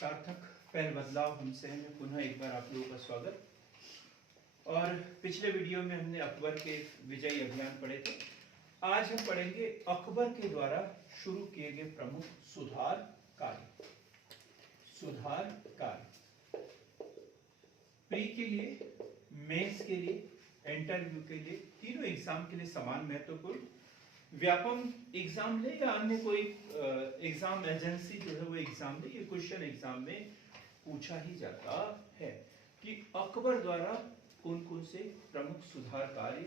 सार्थक पहल बदलाव हमसे में पुनः एक बार आप लोगों का स्वागत। और पिछले वीडियो में हमने अकबर के विजयी अभियान पढ़े थे। आज हम पढ़ेंगे अकबर के द्वारा शुरू किए गए प्रमुख सुधार कार्य। प्री के लिए, मेंस के लिए, इंटरव्यू के लिए, तीनों एग्जाम के लिए समान महत्वपूर्ण। व्यापम एग्जाम ले या अन्य कोई एग्जाम एजेंसी जो है वो एग्जाम ले, ये क्वेश्चन एग्जाम में पूछा ही जाता है कि अकबर द्वारा कौन कौन से प्रमुख सुधार कार्य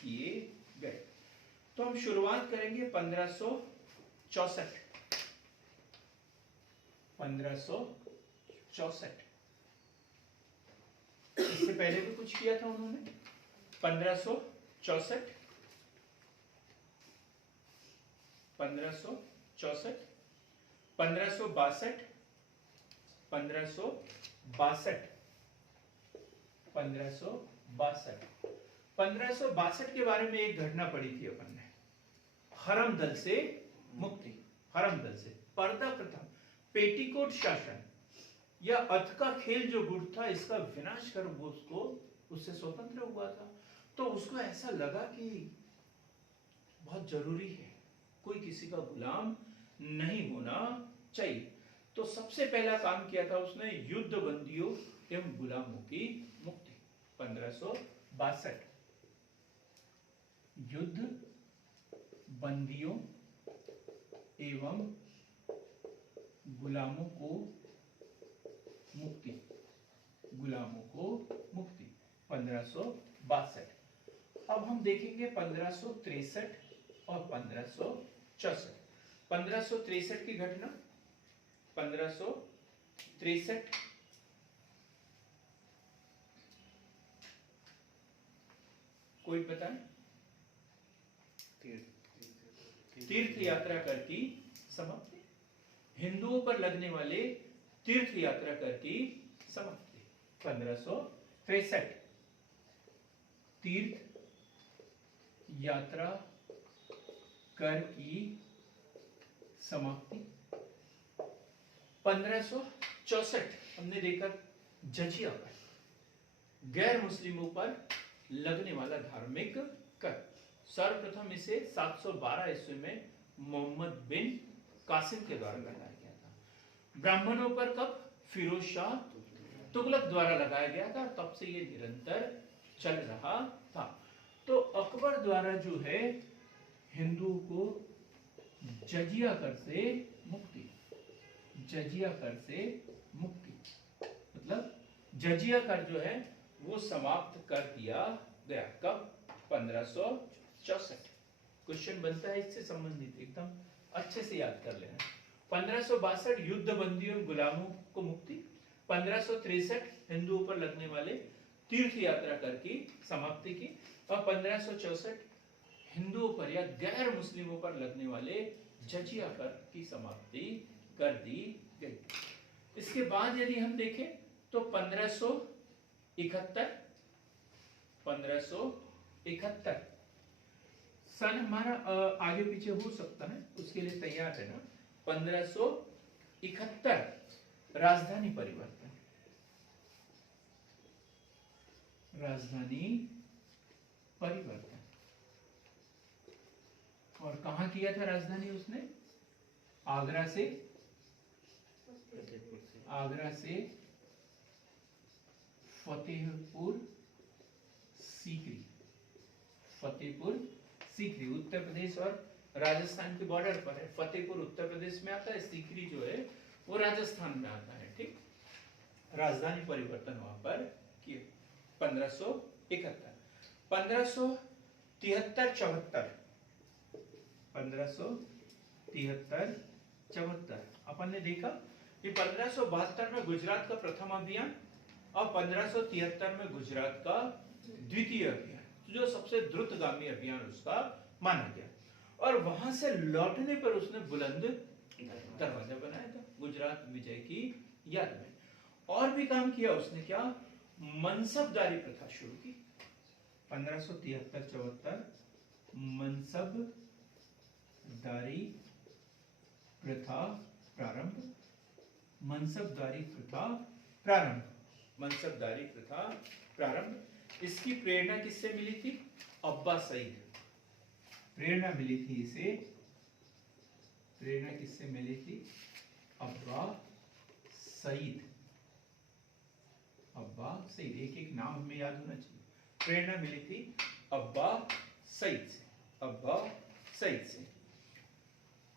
किए गए। तो हम शुरुआत करेंगे 1564। इससे पहले भी कुछ किया था उन्होंने। 1564, 1562, 1562, 1562 के बारे में एक घटना पढ़ी थी अपन ने। हरम दल से मुक्ति, हरम दल से पर्दा प्रथा, पेटीकोट शासन या अथ का खेल जो गुट था, इसका विनाश कर वो उससे स्वतंत्र हुआ था। तो उसको ऐसा लगा कि बहुत जरूरी है, कोई किसी का गुलाम नहीं होना चाहिए। तो सबसे पहला काम किया था उसने, युद्ध बंदियों एवं गुलामों की मुक्ति। 1562 युद्ध बंदियों एवं गुलामों को मुक्ति, गुलामों को मुक्ति 1562। अब हम देखेंगे 1563 और 1564। 1563 की घटना, 1563 कोई बताए? तीर्थ यात्रा कर की समाप्ति, हिंदुओं पर लगने वाले तीर्थ यात्रा कर की समाप्ति। 1563 तीर्थ यात्रा कर की समाप्ति। 1564 हमने देखा जजिया कर, गैर मुस्लिमों पर लगने वाला धार्मिक कर। सर्वप्रथम इसे 712 ईस्वी में मोहम्मद बिन कासिम के द्वारा लगाया गया था। ब्राह्मणों पर कब? फिरोज शाह तुगलक द्वारा लगाया गया था। तब से ये निरंतर चल रहा था। तो अकबर द्वारा जो है हिंदुओं को जजिया कर से मुक्ति, जजिया कर से मुक्ति मतलब जजिया कर जो है वो समाप्त कर दिया गया। कब? 1564। क्वेश्चन बनता है इससे संबंधित, एकदम अच्छे से याद कर लेना। 1562 युद्ध बंदियों गुलामों को मुक्ति। 1563 हिंदुओं पर लगने वाले तीर्थ यात्रा कर की समाप्ति की। और 1564 हिंदुओं पर या गैर मुस्लिमों पर लगने वाले जजिया कर की समाप्ति कर दी गई। इसके बाद यदि हम देखें तो 1571 सन हमारा आगे पीछे हो सकता है, उसके लिए तैयार है ना। 1571 राजधानी परिवर्तन, राजधानी परिवर्तन। और कहां किया था राजधानी उसने? आगरा से, आगरा से फतेहपुर सीकरी, फतेहपुर सीकरी उत्तर प्रदेश और राजस्थान के बॉर्डर पर है। फतेहपुर उत्तर प्रदेश में आता है, सीकरी जो है वो राजस्थान में आता है। ठीक, राजधानी परिवर्तन वहां पर किए। 1571, 1573-74, 1573-74 अपन ने देखा कि 1572 में गुजरात का प्रथम अभियान और 1573 में गुजरात का द्वितीय अभियान, जो सबसे द्रुतगामी अभियान उसका माना गया। और वहां से लौटने पर उसने बुलंद दरवाजा बनाया था गुजरात विजय की याद में। और भी काम किया उसने, क्या? मनसबदारी प्रथा शुरू की। 1573-74 मनसबदारी प्रथा प्रारंभ। मनसबदारी प्रथा प्रारंभ, मनसबदारी प्रथा प्रारंभ। इसकी प्रेरणा किससे मिली थी? अब्बा सईद। प्रेरणा मिली थी इसे, प्रेरणा किससे मिली थी? अब्बा सईद। अब्बा सईद, एक एक नाम हमें याद होना चाहिए। प्रेरणा मिली थी अब्बा सईद से, अब्बा सईद से।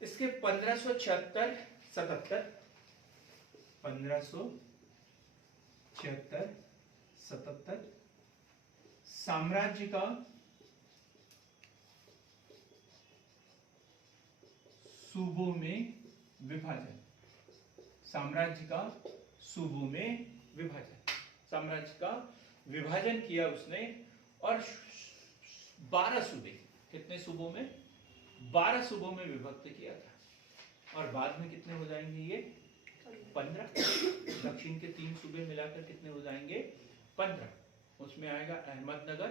इसके 1576 77 1576 77 साम्राज्य का सूबों में विभाजन, साम्राज्य का सूबों में विभाजन, साम्राज्य का विभाजन किया उसने। और 12 सूबे, कितने सूबों में? 12 सूबों में विभक्त किया था। और बाद में कितने हो जाएंगे ये? 15। दक्षिण के 3 सूबे मिलाकर कितने हो जाएंगे? 15। उसमें आएगा अहमदनगर,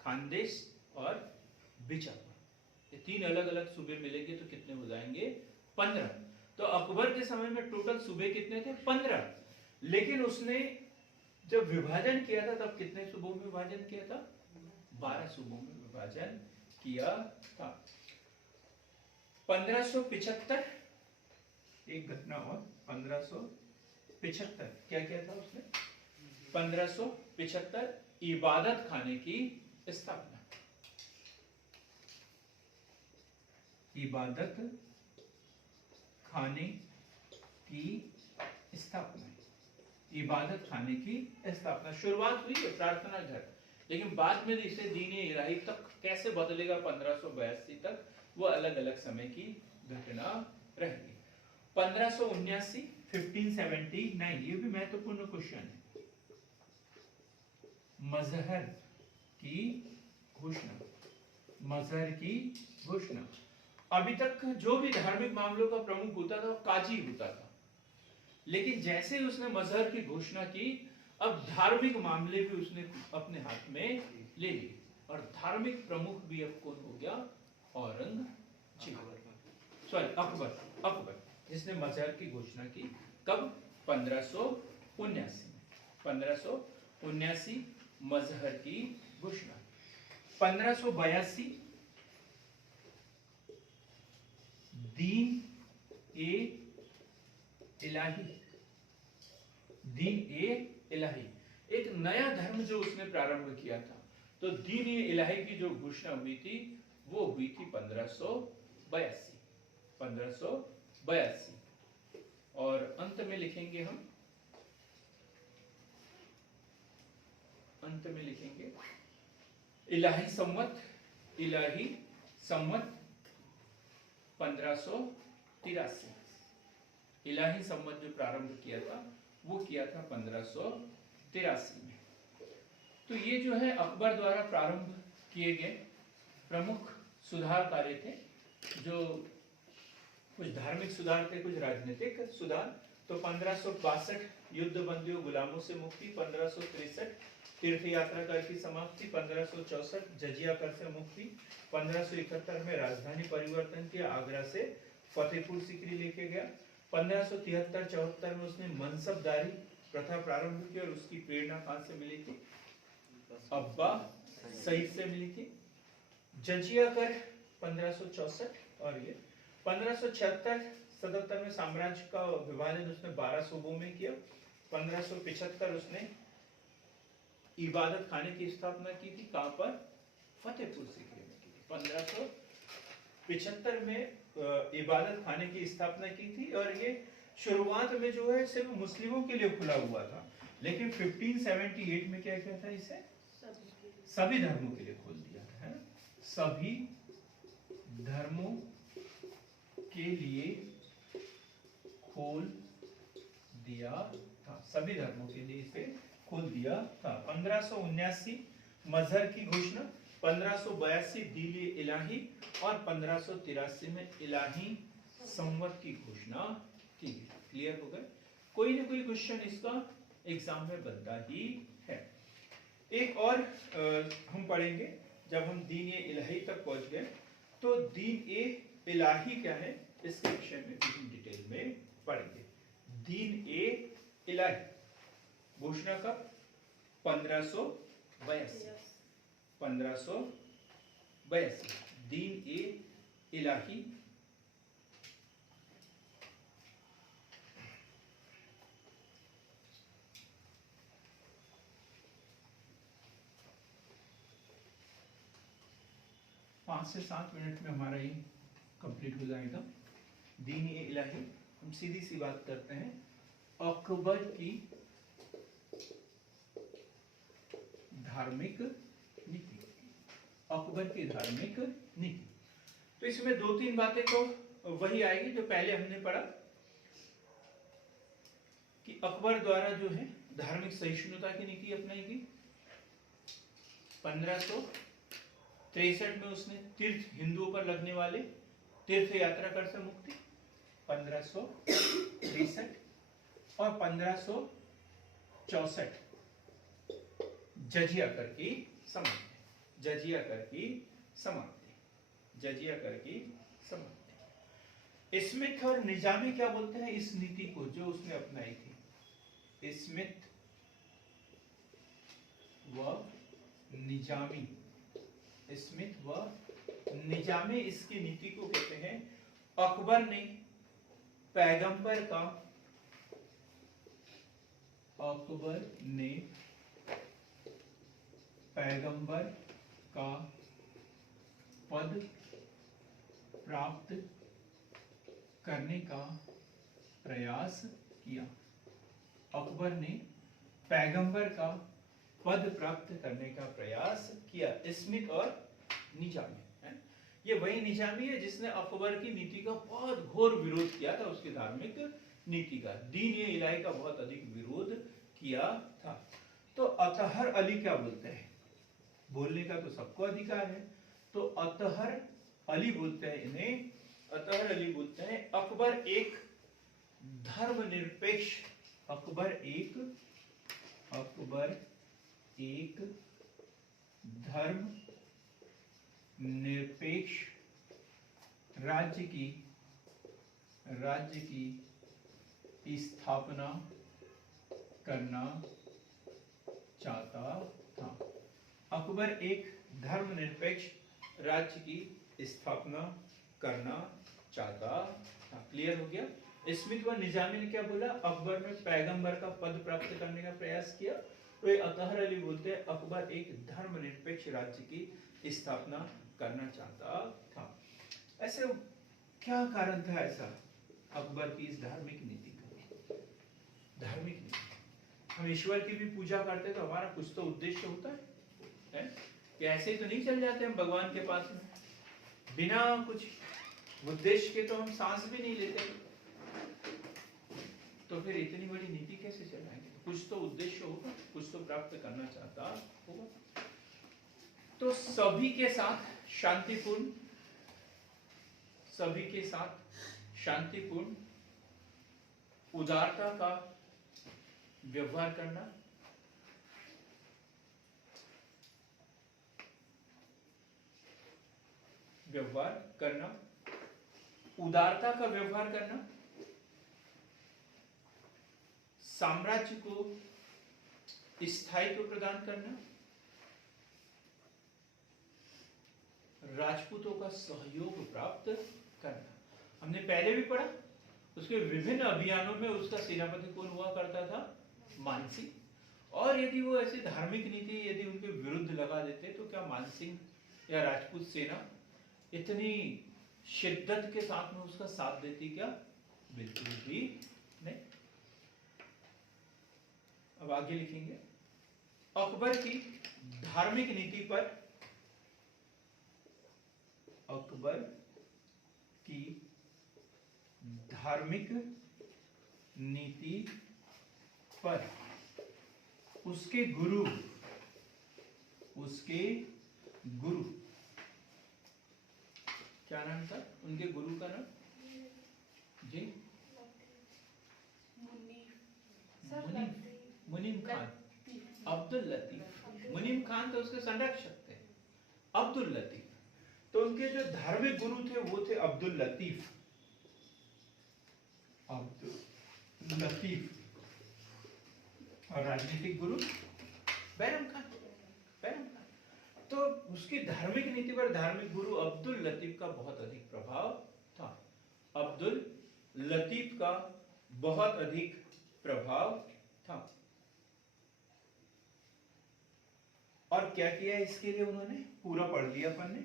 खानदेश और बीजापुर। ये 3 अलग अलग सूबे मिलेंगे तो कितने हो जाएंगे? 15। तो अकबर के समय में टोटल सूबे कितने थे? 15। लेकिन उसने जब विभाजन किया था तब कितने सूबों में विभाजन किया था? 12 सूबों में विभाजन किया था। 1575 एक घटना और 1575 क्या किया था उसने? 1575 इबादत खाने की स्थापना, इबादत खाने की स्थापना, इबादत खाने की स्थापना। शुरुआत हुई है प्रार्थना घर, लेकिन बाद में इसे दीन इलाही तक कैसे बदलेगा 1582 तक, वो अलग अलग समय की घटना रहेगी। 1579 1579 ये भी महत्वपूर्ण क्वेश्चन है। मजहर की घोषणा, मजहर की घोषणा। अभी तक जो भी धार्मिक मामलों का प्रमुख होता था वो काजी होता था, लेकिन जैसे ही उसने मजहर की घोषणा की, अब धार्मिक मामले भी उसने अपने हाथ में ले लिए। और धार्मिक प्रमुख भी अब कौन हो गया? औरंगजेब, सॉरी अकबर, अकबर जिसने मजहर की घोषणा की। कब? 1579 में, 1579 मजहर की घोषणा। 1582 दीन ए इलाही, दीन ए इलाही एक नया धर्म जो उसने प्रारंभ किया था। तो दीन ए इलाही की जो घोषणा हुई थी वो हुई थी 1582, 1582। और अंत में लिखेंगे हम, अंत में लिखेंगे इलाही संवत, इलाही संवत 1583। इलाही संवत जो प्रारंभ किया था वो किया था 1583 में। तो ये जो है अकबर द्वारा प्रारंभ किए गए प्रमुख सुधार कार्य थे, जो कुछ धार्मिक सुधार थे, कुछ राजनीतिक सुधार। तो 1562 युद्ध बंदियों गुलामों से मुक्ति, 1563 तीर्थ यात्रा कर की समाप्ति, 1564 जजिया कर से मुक्ति, 1571 में राजधानी परिवर्तन किया, आगरा से फतेहपुर सीकरी लेके गया। 1573-74 में उसने मनसबदारी प्रथा प्रारंभ की और उसकी प्रेरणा कहां से मिली थी? अब्बा सईद से मिली थी। जजिया कर 1564 और ये 1576-77 में साम्राज्य का विभाजन उसने 12 सूबों में किया। 1575 उसने इबादत खाने की स्थापना की थी, कहां पर? फतेहपुर सीकरी में की थी। 1575 में इबादत खाने की स्थापना की थी और ये शुरुआत में जो है सिर्फ मुस्लिमों के लिए खुला हुआ था, लेकिन 1578 में क्या किया था? इसे सभी धर्मों के लिए खोल दिया था, है? सभी धर्मों के लिए खोल दिया था, सभी धर्मों के लिए इसे खोल दिया था। 1579 मजहर की घोषणा, 1582 दीन इलाही और 1583 में इलाही संवत की घोषणा की गई। क्लियर हो गए? कोई ना कोई क्वेश्चन इसका एग्जाम में बनता ही है। एक और हम पढ़ेंगे जब हम दीन ए इलाही तक पहुंच गए, तो दीन ए इलाही क्या है इसके विषय में हम डिटेल में पढ़ेंगे। दीन ए इलाही घोषणा कब? 1582 दीन ए इलाही पाँच से 7 मिनट में हमारा ये कंप्लीट हो जाएगा। दीन ए इलाही। हम सीधी सी बात करते हैं, अकबर की धार्मिक नीति। अकबर की धार्मिक नीति, तो इसमें 2-3 बातें तो वही आएगी जो पहले हमने पढ़ा कि अकबर द्वारा जो है धार्मिक सहिष्णुता की नीति अपनाई गई। 1563 में उसने तीर्थ, हिंदुओं पर लगने वाले तीर्थ यात्रा कर से मुक्ति 1563, और 1564 जजिया कर की समाप्ति। जजिया कर की समाप्ति। जजिया कर की समाप्ति। स्मिथ और निजामी क्या बोलते हैं इस नीति को जो उसने अपनाई थी? स्मिथ व निजामी, स्मिथ व निजामी इसकी नीति को कहते हैं, अकबर ने पैगंबर का, अकबर ने पैगंबर का पद प्राप्त करने का प्रयास किया। अकबर ने पैगंबर का पद प्राप्त करने का प्रयास किया। स्मिथ और निजामी है, ये वही निजामी है जिसने अकबर की नीति का बहुत घोर विरोध किया था, उसकी धार्मिक नीति का, दीन ए इलाही का बहुत अधिक विरोध किया था। तो अतहर अली क्या बोलते हैं? बोलने का तो सबको अधिकार है, तो अतहर अली बोलते हैं इन्हें, अतहर अली बोलते हैं अकबर एक धर्मनिरपेक्ष, अकबर एक धर्म निरपेक्ष राज्य की स्थापना करना चाहता था। अकबर एक धर्मनिरपेक्ष राज्य की स्थापना करना चाहता था। क्लियर हो गया? स्मिथ व निजामी ने क्या बोला? अकबर ने पैगंबर का पद प्राप्त करने का प्रयास किया। तो ये अतहर अली बोलते हैं अकबर एक धर्मनिरपेक्ष राज्य की स्थापना करना चाहता था। ऐसे क्या कारण था ऐसा अकबर की इस धार्मिक नीति का? धार्मिक नीति, हम ईश्वर की भी पूजा करते हैं तो हमारा कुछ तो उद्देश्य होता है कि ऐसे ही तो नहीं चल जाते हम भगवान के पास में बिना कुछ उद्देश्य के, तो हम सांस भी नहीं लेते, तो फिर इतनी बड़ी नीति कैसे चलाएंगे? कुछ तो उद्देश्य होगा, कुछ तो प्राप्त करना चाहता होगा। तो सभी के साथ शांतिपूर्ण उदारता का व्यवहार करना, उदारता का व्यवहार करना, साम्राज्य को स्थायित्व प्रदान करना, राजपूतों का सहयोग प्राप्त करना। हमने पहले भी पढ़ा, उसके विभिन्न अभियानों में उसका सेनापति कौन हुआ करता था? मानसिंह। और यदि वो ऐसी धार्मिक नीति यदि उनके विरुद्ध लगा देते तो क्या मानसिंह या राजपूत सेना इतनी शिद्दत के साथ में उसका साथ देती? क्या? बिल्कुल भी नहीं। अब आगे लिखेंगे, अकबर की धार्मिक नीति पर, अकबर की धार्मिक नीति पर उसके गुरु क्या नाम था उनके गुरु का नाम? जी, मुनीम खान, अब्दुल लतीफ। मुनीम खान तो उसके संरक्षक थे, अब्दुल लतीफ। तो उनके जो धार्मिक गुरु थे वो थे अब्दुल लतीफ। लतीफ और राजनीतिक गुरु बैरम खान। तो उसकी धार्मिक नीति पर धार्मिक गुरु अब्दुल लतीफ का बहुत अधिक प्रभाव था। अब्दुल लतीफ का बहुत अधिक प्रभाव था। और क्या किया इसके लिए उन्होंने, पूरा पढ़ लिया अपन ने।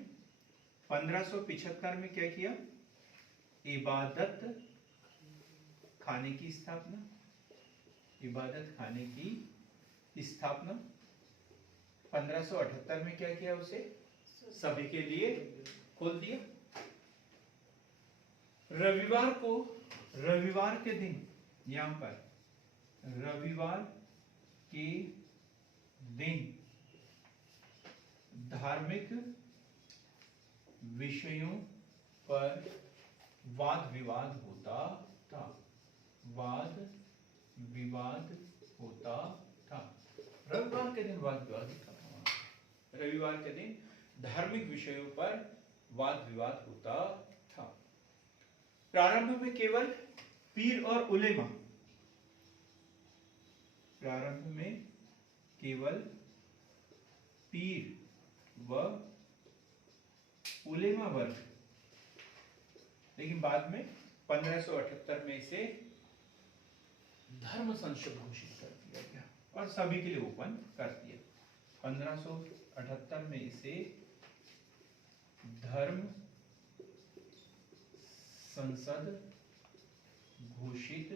1575 में क्या किया, इबादत खाने की स्थापना, इबादत खाने की स्थापना। 1578 में क्या किया, उसे सभी के लिए खोल दिया। रविवार के दिन, यहां पर रविवार के दिन धार्मिक विषयों पर वाद विवाद होता था। वाद विवाद होता था। रविवार के दिन वाद विवाद होता था। रविवार के दिन धार्मिक विषयों पर वाद विवाद होता था। प्रारंभ में केवल पीर और उलेमा, प्रारंभ में केवल पीर व उलेमा वर्ग, लेकिन बाद में 1578 में इसे धर्म संसद घोषित कर दिया गया और सभी के लिए ओपन कर दिया। 1578 में इसे धर्म संसद घोषित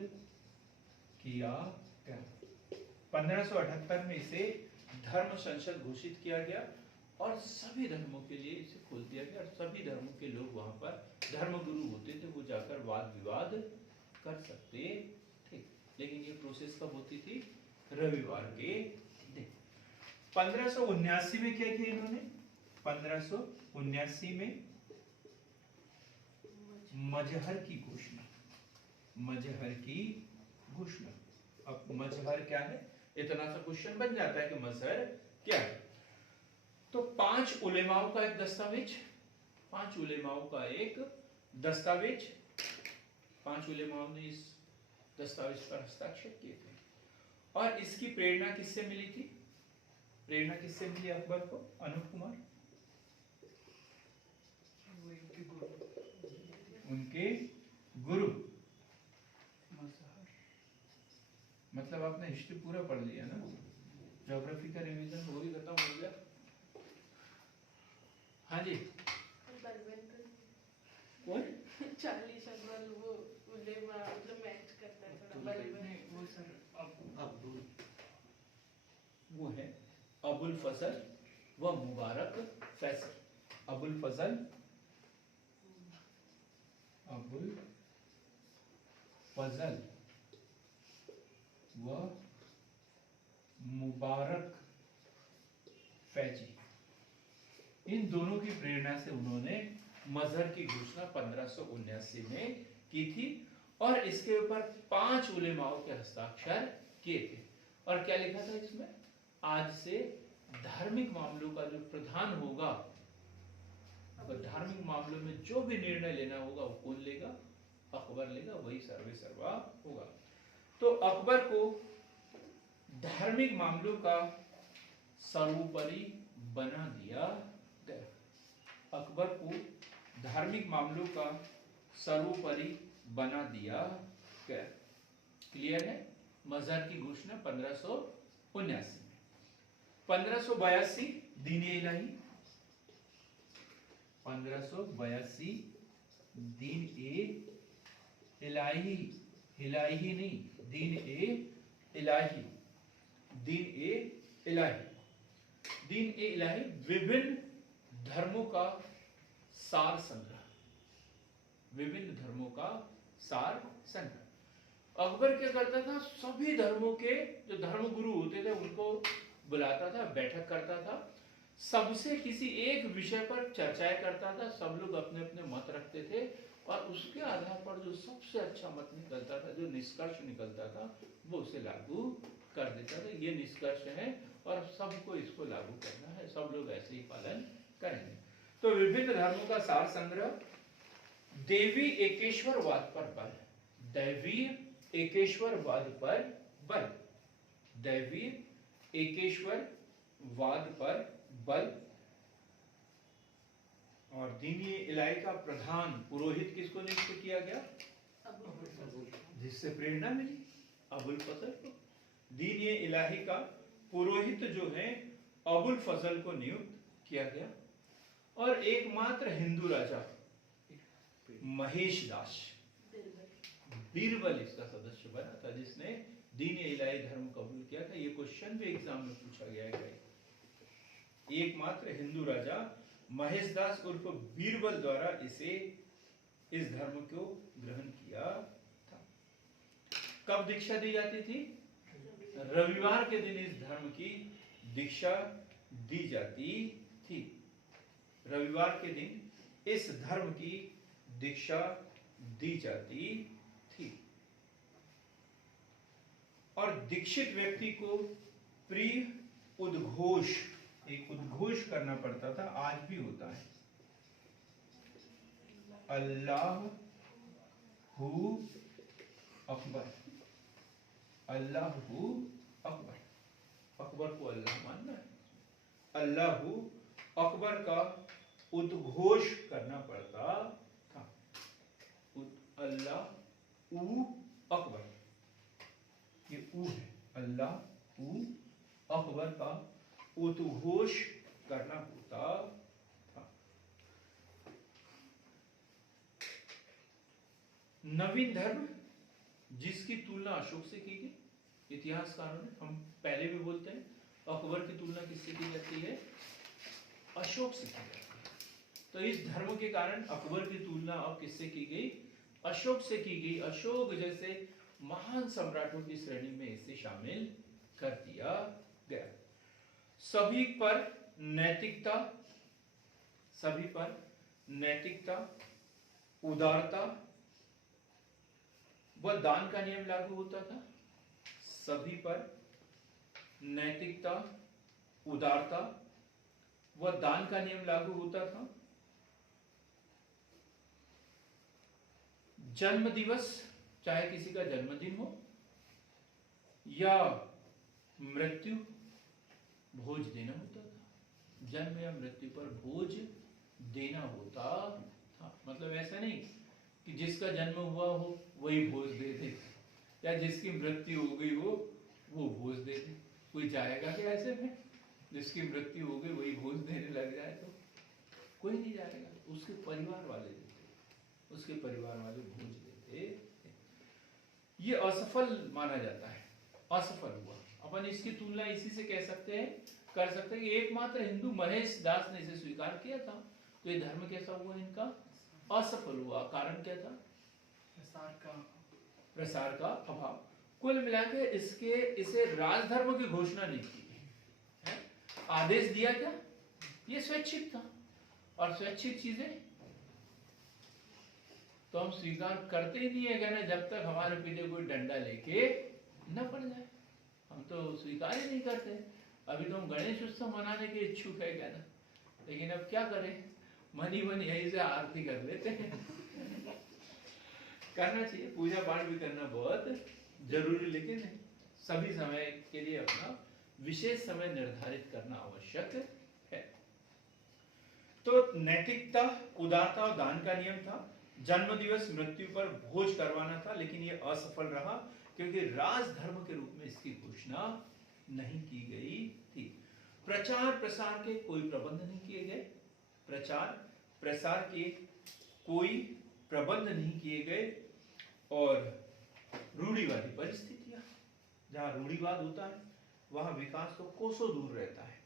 किया गया। 1578 में इसे धर्म संसद घोषित किया गया और सभी धर्मों के लिए इसे खोल दिया गया और सभी धर्मों के लोग वहां पर धर्म गुरु होते थे, वो जाकर वाद विवाद कर सकते थे। लेकिन ये प्रोसेस कब होती थी, रविवार के दिन। 1579 में क्या किया इन्होंने, 1579 में मजहर की घोषणा, मजहर की घोषणा। अब मजहर क्या है, इतना सा क्वेश्चन बन जाता है कि मजहर क्या है। तो 5 उलेमाओं का एक दस्तावेज, 5 उलेमाओं का एक दस्तावेज, 5 उलेमाओं ने इस दस्तावेज पर हस्ताक्षर किए थे। और इसकी प्रेरणा किससे मिली थी, प्रेरणा किससे मिली अकबर को, अनूप कुमार, उनके गुरु। मतलब आपने हिस्ट्री पूरा पढ़ लिया ना, ज्योग्राफी का रिवीजन वो भी खत्म हो गया। हाँ जी, कौन चार्ली शर्मल, वो उलेमा जो मैच करता है थोड़ा बलबन, वो सर अब्दुल, वो है अबुल फजल व मुबारक फैसल। अबुल फजल, अबुल फजल व मुबारक फैजी, इन दोनों की प्रेरणा से उन्होंने मजहर की घोषणा 1579 में की थी और इसके ऊपर 5 उलेमाओं के हस्ताक्षर किए थे। और क्या लिखा था इसमें, आज से धार्मिक मामलों का जो प्रधान होगा, तो धार्मिक मामलों में जो भी निर्णय लेना होगा वो कौन लेगा, अकबर लेगा, वही सर्वे सर्वा होगा। तो अकबर को धार्मिक मामलों का सर्वोपरि बना दिया गया। अकबर को धार्मिक मामलों का सर्वोपरि बना दिया गया। क्लियर है, मजहर की घोषणा 1579 में। 1582 दीन-ए इलाही, 1582 दीन-ए इलाही, इलाही नहीं, दीन-ए इलाही, दीन-ए इलाही, दीन-ए इलाही विभिन्न धर्मों का सार संग्रह, विभिन्न धर्मों का सार संग्रह। अकबर क्या करता था, सभी धर्मों के जो धर्म गुरु होते थे उनको बुलाता था, बैठक करता था, सबसे किसी एक विषय पर चर्चाएं करता था, सब लोग अपने अपने मत रखते थे और उसके आधार पर जो सबसे अच्छा मत निकलता था, जो निष्कर्ष निकलता था, वो उसे लागू कर देता था। ये निष्कर्ष है और सबको इसको लागू करना है, सब लोग ऐसे ही पालन करेंगे। तो विभिन्न धर्मों का सार संग्रह, देवी एकेश्वरवाद पर बल, दैवीय एकेश्वरवाद पर बल, दैवीय एकेश्वरवाद पर बल। और दीनी इलाही का प्रधान पुरोहित किसको नियुक्त किया गया? जिससे प्रेरणा मिली अबुल फजल को। दीनी इलाही का पुरोहित जो है अबुल फजल को नियुक्त किया गया। और एकमात्र हिंदू राजा महेश दास बीरबल इसका सदस्य बना था, जिसने दीन इलाही धर्म कबूल किया था। ये क्वेश्चन भी एग्जाम में पूछा गया है। एकमात्र हिंदू राजा महेश दास उर्फ बीरबल द्वारा इस धर्म को ग्रहण किया था। कब दीक्षा दी जाती थी? रविवार के दिन इस धर्म की दीक्षा दी जाती थी। रविवार के दिन इस धर्म की दीक्षा दी जाती थी। और दीक्षित व्यक्ति को प्रिय उद्घोष, एक उद्घोष करना पड़ता था, आज भी होता है। अल्लाह हू अकबर, अल्लाह हू अकबर, अकबर को अल्लाह मानना है। अल्लाह हू अकबर का उद्घोष करना पड़ता था। अल्लाह ऊ अकबर, ये ऊ है, अल्लाह ऊ अकबर का उद्घोष करना होता था। नवीन धर्म जिसकी तुलना अशोक से की गई, इतिहासकारों ने, हम पहले भी बोलते हैं, अकबर की तुलना किससे की जाती है? अशोक से की जाती है। तो इस धर्म के कारण अकबर की तुलना अब किससे की गई? अशोक से की गई। अशोक जैसे महान सम्राटों की श्रेणी में इसे शामिल कर दिया गया। सभी पर नैतिकता, सभी पर नैतिकता, उदारता व दान का नियम लागू होता था। सभी पर नैतिकता, उदारता व दान का नियम लागू होता था। जन्म दिवस, चाहे किसी का जन्मदिन हो या मृत्यु, भोज देना होता था। जन्म या मृत्यु पर भोज देना होता था। मतलब ऐसा नहीं कि जिसका जन्म हुआ हो वही भोज दे दे, या जिसकी मृत्यु हो गई हो वो भोज दे दे। कोई जाएगा क्या ऐसे में? जिसकी मृत्यु हो गई वही भोज देने लग जाए तो कोई नहीं जाएगा। उसके परिवार वाले देते, उसके परिवार वाले भोज देते। ये असफल माना जाता है, असफल हुआ। अपन इसकी तुलना इसी से कह सकते हैं, कर सकते हैं कि एकमात्र हिंदू महेश दास ने इसे स्वीकार किया था। तो ये धर्म कैसा हुआ? इनका असफल हुआ। कारण क्या था? प्रसार का अभाव। कुल मिलाकर इसे राजधर्म की घोषणा नहीं की है? आदेश दिया क्या? ये स्वैच्छिक था। और स्वैच्छिक चीजें तो हम स्वीकार करते ही नहीं है, कहना जब तक हमारे पीछे कोई डंडा लेके न पड़ जाए, हम तो स्वीकार ही नहीं करते। अभी तो हम गणेश उत्सव मनाने के इच्छुक है कहना, लेकिन अब क्या करें, मन ही मन यही से आरती कर लेते हैं। करना चाहिए, पूजा पाठ भी करना बहुत जरूरी, लेकिन सभी समय के लिए अपना विशेष समय निर्धारित करना आवश्यक है। तो नैतिकता, उदारता और दान का नियम था। जन्म दिवस, मृत्यु पर भोज करवाना था, लेकिन यह असफल रहा क्योंकि राजधर्म के रूप में इसकी घोषणा नहीं की गई थी। प्रचार प्रसार के कोई प्रबंध नहीं किए गए, प्रचार प्रसार के कोई प्रबंध नहीं किए गए। और रूढ़िवादी परिस्थितियां, जहां रूढ़िवाद होता है वहां विकास तो कोसों दूर रहता है,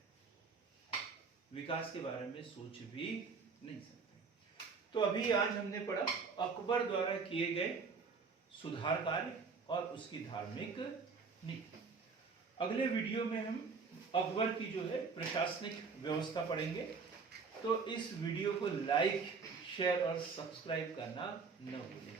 विकास के बारे में सोच भी नहीं सकते। तो अभी आज हमने पढ़ा अकबर द्वारा किए गए सुधार कार्य और उसकी धार्मिक नीति। अगले वीडियो में हम अकबर की जो है प्रशासनिक व्यवस्था पढ़ेंगे। तो इस वीडियो को लाइक, शेयर और सब्सक्राइब करना न भूलें।